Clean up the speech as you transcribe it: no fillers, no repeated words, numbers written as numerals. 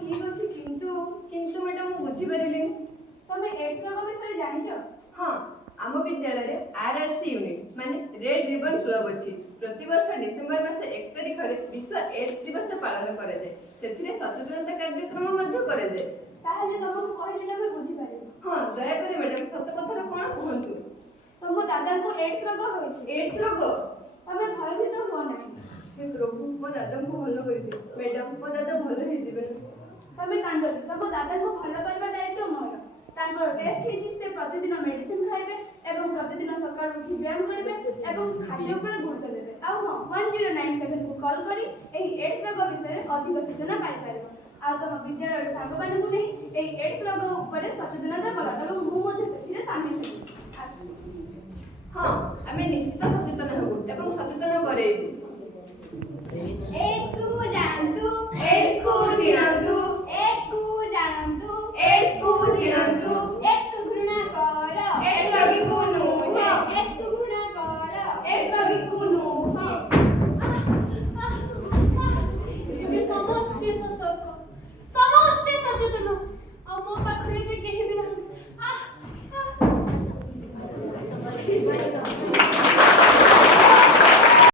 ठीक अच्छे किंतु किंतु मैडम मु बुझी परिलिन तमे एड्स रोग विषय जानिछ हां आम विद्यालय आरआरसी यूनिट माने रेड रिबन क्लब अछि प्रति वर्ष डिसेंबर मास 1 तारिख रे विश्व एड्स दिवस पालन करे जाय सेथिरे सचेतनता कार्यक्रम मध्ये करे जाय ताहले तमको कहिले हम बुझी पारे हां दया करे मैडम सत्य कथा कोन कहंतु तमो दादा को एड्स रोग होइछि एड्स रोग तमे भयभीत हो नाही हे प्रभु मो दादा को भलो करि दे मैडम मो दादा भलो हे जिवे तमे कांदो तमो दादा को भलो करबा दायित्व मोर तांकर टेस्ट हिची से प्रतिदिन मेडिसिन खाइबे एवं प्रतिदिन सकाळ उठी व्यायाम करिवे एवं खाद्य उपर गुरुत्व देबे आ हां 1097 को कॉल करी एही एड्स रोग विषय अधिक सूचना पाइ पारिबो आ तम विद्यालय साग मानकु नै एही एड्स रोग उपर सचेतनता करा एवं मु मध्ये सेथिरे शामिल हेबी हां हमें निश्चित सचेतन हेबु एवं सचेतन करेबु एड्स को जानतु एड्स